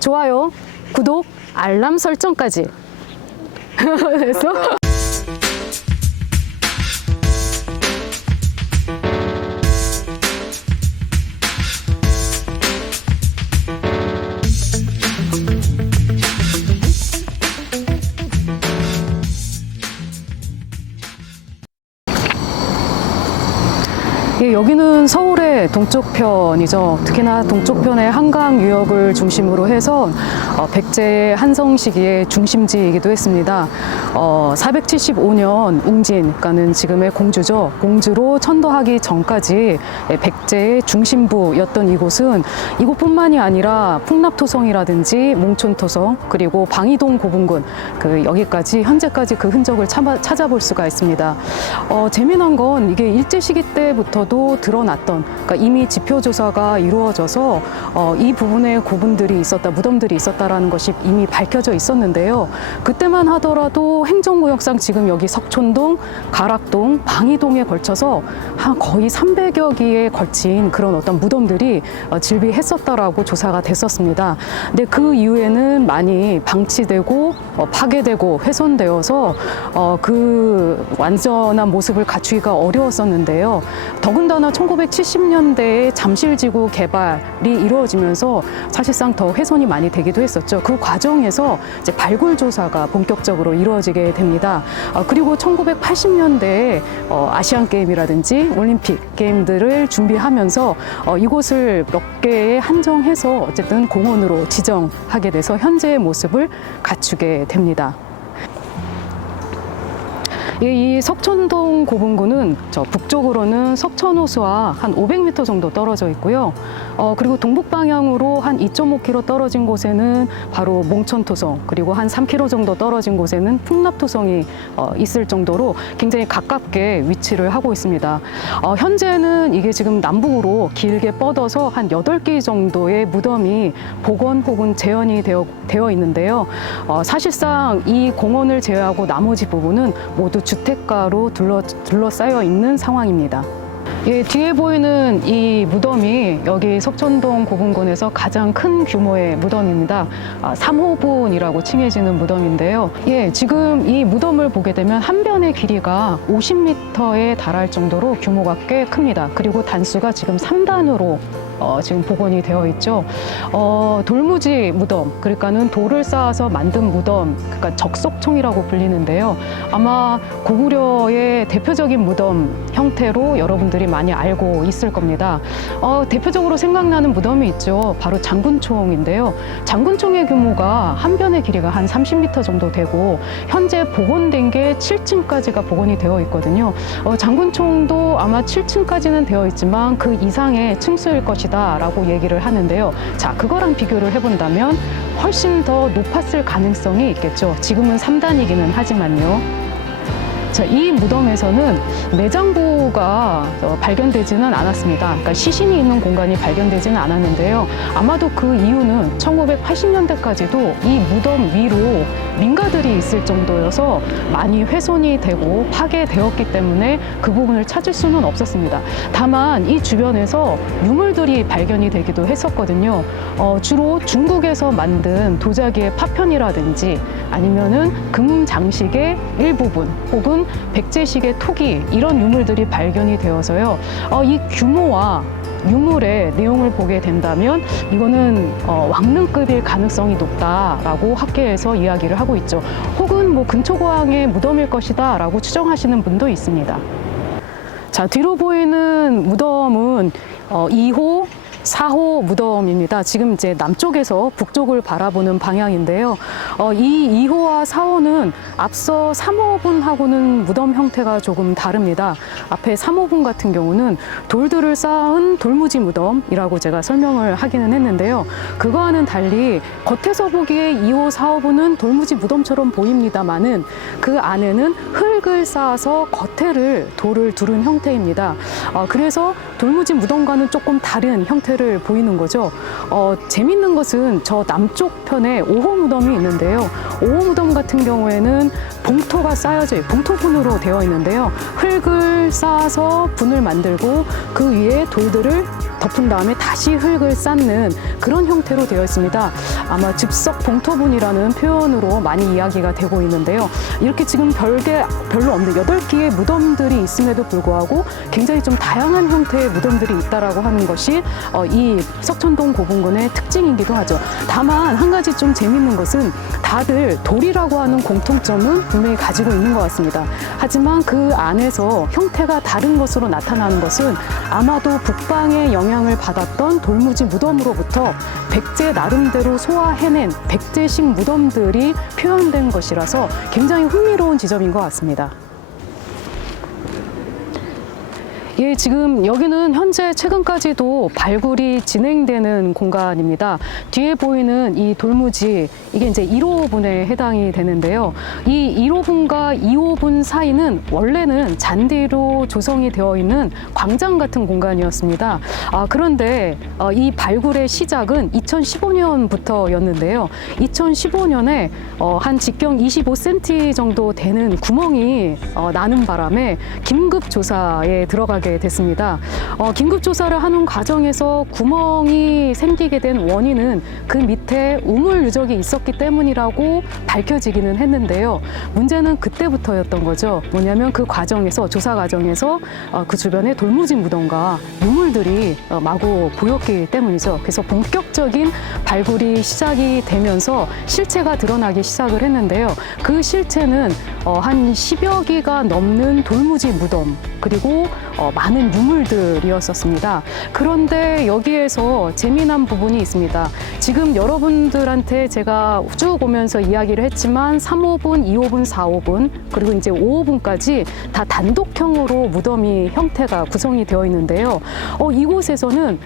좋아요, 구독, 알람 설정까지. 그래서 예, 여기는 서울의 동쪽편이죠. 특히나 동쪽편의 한강 유역을 중심으로 해서 백제 한성 시기의 중심지이기도 했습니다. 475년 웅진, 그러니까는 지금의 공주죠. 공주로 천도하기 전까지 백제의 중심부였던 이곳은 이곳뿐만이 아니라 풍납토성이라든지 몽촌토성, 그리고 방이동 고분군, 여기까지 현재까지 그 흔적을 찾아볼 수가 있습니다. 재미난 건 이게 일제시기 때부터 드러났던, 그러니까 이미 지표조사가 이루어져서 이 부분에 고분들이 있었다, 무덤들이 있었다라는 것이 이미 밝혀져 있었는데요. 그때만 하더라도 행정구역상 지금 여기 석촌동, 가락동, 방이동에 걸쳐서 한 거의 300여 기에 걸친 그런 어떤 무덤들이 질비했었다라고 조사가 됐었습니다. 근데 그 이후에는 많이 방치되고 파괴되고 훼손되어서 그 완전한 모습을 갖추기가 어려웠었는데요. 더군다나 1970년대에 잠실지구 개발이 이루어지면서 사실상 더 훼손이 많이 되기도 했었죠. 그 과정에서 이제 발굴 조사가 본격적으로 이루어지게 됩니다. 그리고 1980년대에 아시안 게임이라든지 올림픽 게임들을 준비하면서 이곳을 몇 개에 한정해서 어쨌든 공원으로 지정하게 돼서 현재의 모습을 갖추게 됩니다. 이 석촌동 고분군은 저 북쪽으로는 석천호수와 한 500m 정도 떨어져 있고요. 그리고 동북 방향으로 한 2.5km 떨어진 곳에는 바로 몽천토성, 그리고 한 3km 정도 떨어진 곳에는 풍납토성이 있을 정도로 굉장히 가깝게 위치를 하고 있습니다. 현재는 이게 지금 남북으로 길게 뻗어서 한 8개 정도의 무덤이 복원 혹은 재현이 되어 있는데요. 사실상 이 공원을 제외하고 나머지 부분은 모두 주택가로 둘러싸여 있는 상황입니다. 예, 뒤에 보이는 이 무덤이 여기 석촌동 고분군에서 가장 큰 규모의 무덤입니다. 3호분이라고 칭해지는 무덤인데요. 예, 지금 이 무덤을 보게 되면 한 변의 길이가 50m에 달할 정도로 규모가 꽤 큽니다. 그리고 단수가 지금 3단으로 지금 복원이 되어 있죠. 돌무지 무덤, 그러니까는 돌을 쌓아서 만든 무덤, 그러니까 적석총이라고 불리는데요. 아마 고구려의 대표적인 무덤 형태로 여러분들이 많이 알고 있을 겁니다. 대표적으로 생각나는 무덤이 있죠. 바로 장군총인데요. 장군총의 규모가 한 변의 길이가 한 30m 정도 되고 현재 복원된 게 7층까지가 복원이 되어 있거든요. 장군총도 아마 7층까지는 되어 있지만 그 이상의 층수일 것이다 라고 얘기를 하는데요. 자, 그거랑 비교를 해본다면 훨씬 더 높았을 가능성이 있겠죠. 지금은 3단이기는 하지만요. 자, 이 무덤에서는 내장부가 발견되지는 않았습니다. 그러니까 시신이 있는 공간이 발견되지는 않았는데요. 아마도 그 이유는 1980년대까지도 이 무덤 위로 민가들이 있을 정도여서 많이 훼손이 되고 파괴되었기 때문에 그 부분을 찾을 수는 없었습니다. 다만 이 주변에서 유물들이 발견이 되기도 했었거든요. 주로 중국에서 만든 도자기의 파편이라든지 아니면은 금 장식의 일부분 혹은 백제식의 토기, 이런 유물들이 발견이 되어서요. 이 규모와 유물의 내용을 보게 된다면 이거는 왕릉급일 가능성이 높다라고 학계에서 이야기를 하고 있죠. 혹은 뭐 근초고왕의 무덤일 것이다 라고 추정하시는 분도 있습니다. 자, 뒤로 보이는 무덤은 2호, 4호 무덤입니다. 지금 이제 남쪽에서 북쪽을 바라보는 방향인데요. 이 2호와 4호는 앞서 3호분하고는 무덤 형태가 조금 다릅니다. 앞에 3호분 같은 경우는 돌들을 쌓은 돌무지 무덤이라고 제가 설명을 하기는 했는데요. 그거와는 달리 겉에서 보기에 2호, 4호분은 돌무지 무덤처럼 보입니다만은 그 안에는 흙을 쌓아서 겉에를 돌을 두른 형태입니다. 그래서 돌무지 무덤과는 조금 다른 형태를 보이는 거죠. 재밌는 것은 저 남쪽 편에 5호 무덤이 있는데요. 5호 무덤 같은 경우에는 봉토가 쌓여져 있고 봉토분으로 되어 있는데요. 흙을 쌓아서 분을 만들고 그 위에 돌들을 덮은 다음에 다시 다시 흙을 쌓는 그런 형태로 되어 있습니다. 아마 즉석 봉토분이라는 표현으로 많이 이야기가 되고 있는데요. 이렇게 지금 별로 없는 8개의 무덤들이 있음에도 불구하고 굉장히 좀 다양한 형태의 무덤들이 있다라고 하는 것이 이 석촌동 고분군의 특징이기도 하죠. 다만 한 가지 좀 재밌는 것은 다들 돌이라고 하는 공통점은 분명히 가지고 있는 것 같습니다. 하지만 그 안에서 형태가 다른 것으로 나타나는 것은 아마도 북방의 영향을 받았던 돌무지 무덤으로부터 백제 나름대로 소화해낸 백제식 무덤들이 표현된 것이라서 굉장히 흥미로운 지점인 것 같습니다. 예, 지금 여기는 현재 최근까지도 발굴이 진행되는 공간입니다. 뒤에 보이는 이 돌무지, 이게 이제 1호분에 해당이 되는데요. 이 1호분과 2호분 사이는 원래는 잔디로 조성이 되어 있는 광장 같은 공간이었습니다. 그런데 이 발굴의 시작은 2015년부터였는데요. 2015년에 한 직경 25cm 정도 되는 구멍이 나는 바람에 긴급 조사에 들어가게 됐습니다. 긴급 조사를 하는 과정에서 구멍이 생기게 된 원인은 그 밑에 우물 유적이 있었기 때문이라고 밝혀지기는 했는데요. 문제는 그때부터였던 거죠. 뭐냐면 그 과정에서, 조사 과정에서 그 주변에 돌무지 무덤과 유물들이 마구 보였기 때문이죠. 그래서 본격적인 발굴이 시작이 되면서 실체가 드러나기 시작을 했는데요. 그 실체는 한 10여 기가 넘는 돌무지 무덤, 그리고 많은 유물들이었었습니다. 그런데 여기에서 재미난 부분이 있습니다. 지금 여러분들한테 제가 쭉 오면서 이야기를 했지만 3호분, 2호분, 4호분, 그리고 이제 5호분까지 다 단독형으로 무덤이 형태가 구성이 되어 있는데요. 이곳에서는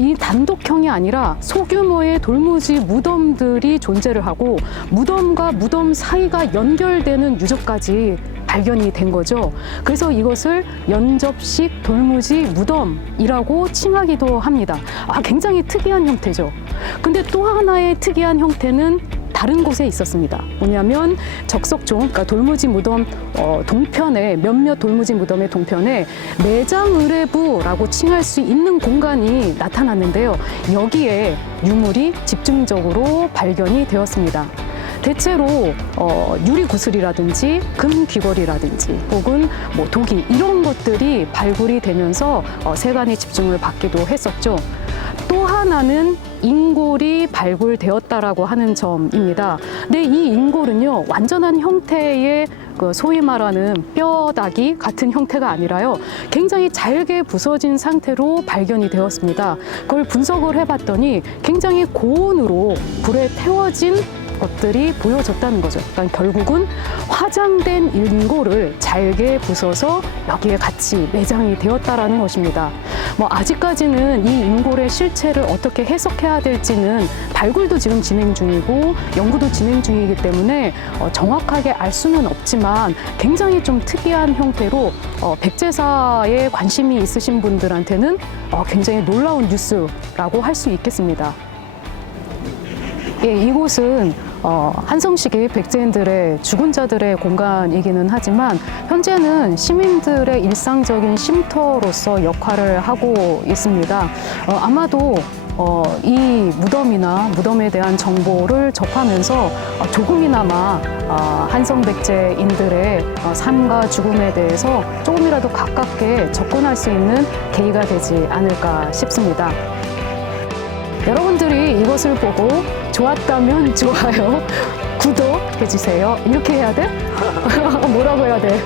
이 단독형이 아니라 소규모의 돌무지 무덤들이 존재를 하고 무덤과 무덤 사이가 연결되는 유적까지 발견이 된 거죠. 그래서 이것을 연접식 돌무지 무덤이라고 칭하기도 합니다. 굉장히 특이한 형태죠. 근데 또 하나의 특이한 형태는 다른 곳에 있었습니다. 뭐냐면 적석종, 그러니까 돌무지 무덤 동편에, 몇몇 돌무지 무덤의 동편에 내장의뢰부라고 칭할 수 있는 공간이 나타났는데요. 여기에 유물이 집중적으로 발견이 되었습니다. 대체로 유리 구슬이라든지 금 귀걸이라든지 혹은 뭐 도기, 이런 것들이 발굴이 되면서 세간의 집중을 받기도 했었죠. 또 하나는 인골이 발굴되었다라고 하는 점입니다. 근데 이 인골은요, 완전한 형태의 소위 말하는 뼈다귀 같은 형태가 아니라요, 굉장히 잘게 부서진 상태로 발견이 되었습니다. 그걸 분석을 해봤더니 굉장히 고온으로 불에 태워진 것들이 보여졌다는 거죠. 그러니까 결국은 화장된 인골을 잘게 부숴서 여기에 같이 내장이 되었다라는 것입니다. 아직까지는 이 인골의 실체를 어떻게 해석해야 될지는 발굴도 지금 진행 중이고 연구도 진행 중이기 때문에 정확하게 알 수는 없지만 굉장히 좀 특이한 형태로 백제사에 관심이 있으신 분들한테는 굉장히 놀라운 뉴스라고 할 수 있겠습니다. 예, 이곳은 한성식이 백제인들의 죽은 자들의 공간이기는 하지만 현재는 시민들의 일상적인 쉼터로서 역할을 하고 있습니다. 아마도 이 무덤이나 무덤에 대한 정보를 접하면서 조금이나마 한성 백제인들의 삶과 죽음에 대해서 조금이라도 가깝게 접근할 수 있는 계기가 되지 않을까 싶습니다. 여러분들이 이것을 보고 좋았다면 좋아요, 구독해주세요. 이렇게 해야 돼? 뭐라고 해야 돼?